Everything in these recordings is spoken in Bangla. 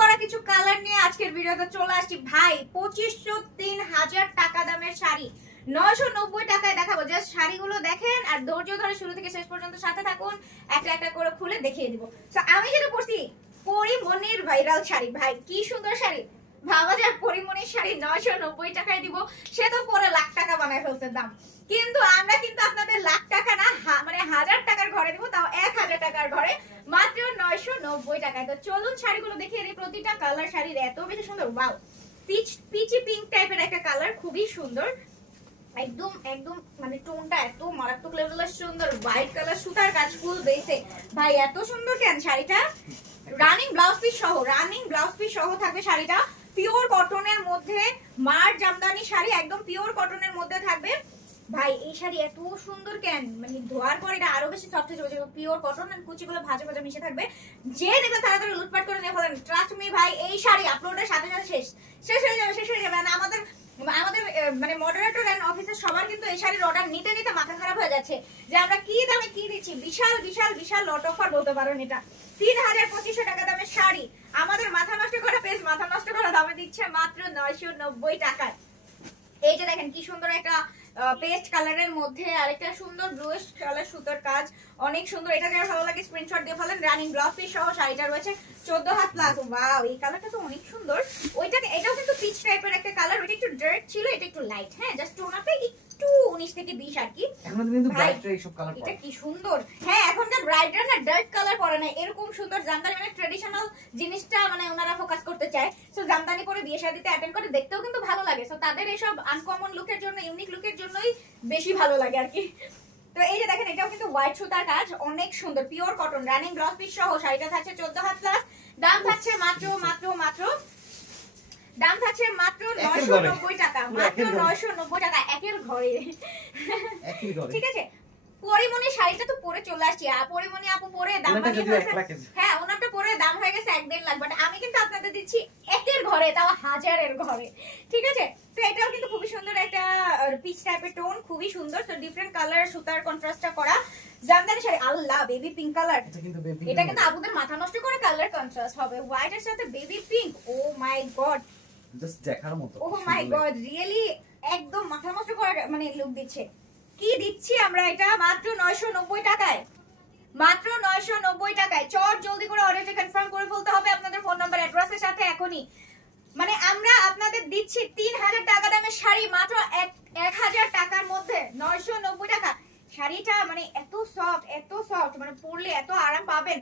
করা কিছু কালার নিয়ে আজকের ভিডিওতে চলে আসছি ভাই। 2503,000 টাকা দামের শাড়ি 990 টাকায় দেখাবো। জাস্ট শাড়িগুলো দেখেন আর ধৈর্য ধরে শুরু থেকে শেষ পর্যন্ত সাথে থাকুন, একটা একটা করে খুলে দেখিয়ে দিব। তো আমি যেটা পরছি পরিমনির ভাইরাল শাড়ি। ভাই কি সুন্দর শাড়ি, ভাবা যায় পরিমনির শাড়ি 990 টাকায় দিব, সে তো পরে লাখ টাকা বানায় ফেলছে দাম। কিন্তু আমরা কিন্তু আপনাদের লাখ টাকা না, মানে 1000 টাকার ঘরে দিব, তাও 1000 টাকার ঘরে মাত্র 990 টাকায়। তো চলুন শাড়িগুলো দেখিয়ে দিই। প্রতিটা কালার শাড়ির এত বেশি সুন্দর। ওয়াও, পিচি পিঙ্ক টাইপের একটা কালার, খুবই সুন্দর। একদম একদম মানে টোনটা এত মারাত্মক লেভেলের সুন্দর। হোয়াইট কালার সুতার কাজ ফুল বেসে। ভাই এত সুন্দর কেন শাড়িটা? রানিং ব্লাউজ পিস সহ, রানিং ব্লাউজ পিস সহ থাকবে শাড়িটা। পিওর কটনের মধ্যে, মার জামদানি শাড়ি, একদম পিওর কটনের মধ্যে থাকবে। ভাই এই শাড়ি এত সুন্দর কেন, মানে ধোয়ার পর এটা আরো বেশি সফট হয়ে যাবে। পিওর কটন আর কুচিগুলো ভাজা ভাজা মিশে থাকবে। যে দেখবে তাড়াতাড়ি লুটপাট করে নিয়ে ফেলেন। ট্রাস্ট মি ভাই, এই শাড়ি আপলোডের সাথে সাথে শেষ হয়ে যাবে। আমাদের মানে মডারেটর এন্ড অফিসের সবার কিন্তু এই শাড়ির অর্ডার নিতে নিতে মাথা খারাপ হয়ে যাচ্ছে যে আমরা কি দামে কি দিচ্ছি। বিশাল বিশাল বিশাল লট অফার বলতে পারেন এটা। 3250 টাকা দামের শাড়ি আমাদের মাথা নষ্ট করা পেজ মাথা নষ্ট করা দামে দিচ্ছে মাত্র 990 টাকায়। এই যে দেখেন কি সুন্দর একটা পেস্ট কালারের মধ্যে আরেকটা সুন্দর ব্লুইশ কালার সুতার কাজ, অনেক সুন্দর। এটা যারা ভালো লাগে স্ক্রিনশট দিয়ে ফেলেন। রানিং ব্লাউজ পিস সহ শাড়িটা রয়েছে 14 হাত প্লাস। ওয়াও, এই কালারটা তো অনেক সুন্দর। ওইটাকে এটাও কিন্তু পিচ টাইপের একটা কালার, ওইটা একটু ডার্ক ছিল, এটা একটু লাইট। হ্যাঁ, জাস্ট টোন আপে একটু 19 থেকে 20 আর কি। এখন কিন্তু ব্রাইটরা এই সব কালার পরে। এটা কি সুন্দর। হ্যাঁ, এখনকার ব্রাইডরা না ডার্ক কালার পরে না, এরকম সুন্দর জামদানি, মানে ট্র্যাডিশনাল জিনিসটা মানে ওনারা ফোকাস করতে চায়। সো জামদানি পরে বিয়ে শাদীতে অ্যাটেন্ড করে দেখতেও কিন্তু ভালো লাগে। সো তাদের এসব আনকমন লুকের জন্য, ইউনিক লুকের জন্যই বেশি ভালো লাগে আর কি। তো এই যে দেখেন, এটাও কিন্তু হোয়াইট সুতার কাজ, অনেক সুন্দর, pure cotton, running blouse piece সহ শাড়িটা থাকছে 14 হাত প্লাস। দাম থাকছে মাত্র 990 টাকা। মাত্র 990 টাকা একের ঘরে। ঠিক আছে, পরিমনি শাড়িটা তো পরে চলে আসছি। পরিমনি আপু পরে দাম হয়ে গেছে। হ্যাঁ, ওনারটা পরে দাম হয়ে গেছে 1.5 লাখ, বাট আমি কিন্তু আপনাদের দিচ্ছি একের ঘরে, তাও 1000-এর ঘরে। ঠিক আছে, তো এটাও কিন্তু খুবই সুন্দর একটা পিচ টাইপের টোন, খুবই সুন্দর। তো ডিফারেন্ট কালার সুতার কন্ট্রাস্টটা করা জামদানি শাড়ি। আল্লাহ, বেবি পিঙ্ক কালার। এটা কিন্তু আপুদের মাথা নষ্ট করে কালার কন্ট্রাস্ট হবে। হোয়াইট এর সাথে বেবি পিঙ্ক। ও মাই গড, জাস্ট দেখার মতো। ও মাই গড, রিয়েলি একদম মাথা নষ্ট করে মানে লুক দিচ্ছে। কি দিচ্ছি আমরা এটা মাত্র 990 টাকায়। মাত্র 990 টাকায়। চট জলদি করে অর্ডারটা কনফার্ম করে ফেলতে হবে আপনাদের ফোন নাম্বার অ্যাড্রেসের সাথে এখনই। মানে আমরা আপনাদের দিচ্ছি 3000 টাকা দামের শাড়ি মাত্র 1000 টাকার মধ্যে। 990 টাকা শাড়িটা, মানে এত সফট, মানে পরলে এত আরাম পাবেন।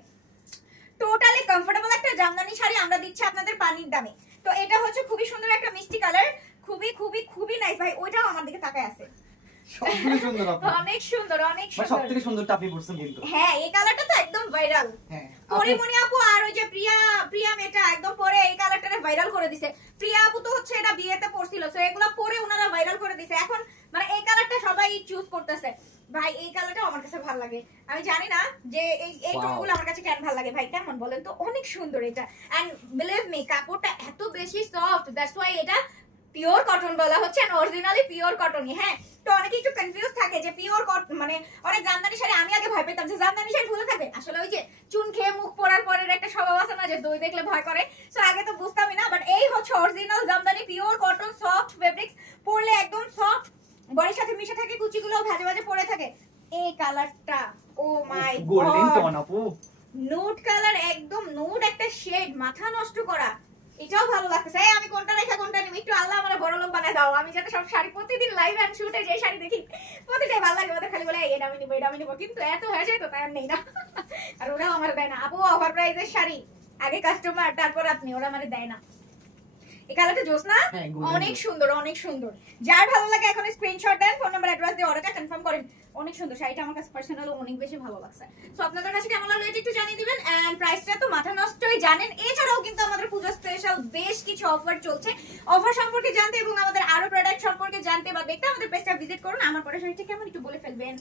টোটালি কমফোর্টেবল একটা জামদানি শাড়ি আমরা দিচ্ছি আপনাদের পানির দামে। তো এটা হচ্ছে খুবই সুন্দর একটা মিষ্টি কালার, খুবই খুবই খুবই নাইস। ভাই ওইটাও আমার দিকে তাকায় আছে। সবগুলো সুন্দর আপু, অনেক সুন্দর, অনেক সুন্দর। সবথেকে সুন্দরটা আপনি পরছেন কিন্তু। হ্যাঁ, এই কালারটা তো একদম ভাইরাল। হ্যাঁ, পরিমনি আপু আর ওই যে প্রিয়া মেটা একদম পরে এই কালারটা ভাইরাল করে দিয়েছে। প্রিয়া আপু তো হচ্ছে এটা বিয়েতে পরছিল, সো এগুলা পরে ওনারা ভাইরাল করে দিয়েছে। এখন মানে এই কালারটা সবাই চুজ করতেছে। ভাই এই কালারটা আমার কাছে ভালো লাগে। আমি জানি না যে এই টোনগুলো আমার কাছে কেন ভালো লাগে। ভাই কেমন বলেন তো, অনেক সুন্দর এটা। এন্ড বিলিভ মি, কাপড়টা এত বেশি সফট, দ্যাটস ওয়াই এটা পিওর কটন বলা হচ্ছে, অরিজিনালি পিওর কটনই। হ্যাঁ, তো অনেকে একটু কনফিউজ থাকে যে পিওর কটন মানে অনেক জামদানি শাড়ি। আমি আগে ভয় পেতাম যে জামদানি শাড়ি ভুলে থাকে। আসলে ওই যে চুন খেয়ে মুখ পরার পরের একটা স্বভাব আছে না, যে দই দেখলে ভয় করে। সো আগে তো বুঝতামই না, বাট এই হচ্ছে original Jamdani pure cotton, soft fabrics, পরলে একদম সফট, বডির সাথে মিশে থাকে, কুচিগুলো ভাজে ভাজে পড়ে থাকে। এই কালারটা, ও মাই গড, গোল্ডেন টোন আপু, নুড কালার, একদম নুড একটা শেড, মাথা নষ্ট করা। এটাও ভালো লাগতেছে। আমি কোনটা রেখে কোনটা নিব, একটু আল্লাহ আমার বড় লোক বানায় দাও। আমি যাতে সব শাড়ি প্রতিদিন লাইভ এন্ড শুটে যে শাড়ি দেখি প্রতিটাই ভালো লাগে। ওদের খালি বলে এটা আমি নিবো, কিন্তু এত হয়ে যায় তো তাই আর নেই না। আর ওরাও আমার দেয় না। আপু অফার প্রাইসের শাড়ি, আগে কাস্টমার তারপর আপনি, ওরা আমার দেয় না। এই কালারটা জোস না, অনেক সুন্দর, অনেক সুন্দর। যার ভালো লাগে এখন স্ক্রিনশট দেন, ফোন নাম্বার অ্যাড্রেস দিয়ে অর্ডারটা কনফার্ম করেন। অনেক সুন্দর শাড়িটা, আমার কাছে পার্সোনালি অনেক বেশি ভালো লাগছে। সো আপনাদের কাছে কেমন লাগলো এটা একটু জানিয়ে দিবেন। এন্ড প্রাইসটা তো মাথা নষ্টই জানেন। এছাড়াও কিন্তু আমাদের পূজা স্পেশাল বেশ কিছু অফার চলছে। অফার সম্পর্কে জানতে এবং আমাদের আরো প্রোডাক্ট সম্পর্কে জানতে বা দেখতে আমাদের পেজটা ভিজিট করুন। আমার পরে শাড়িটা কেমন একটু বলে ফেলবেন।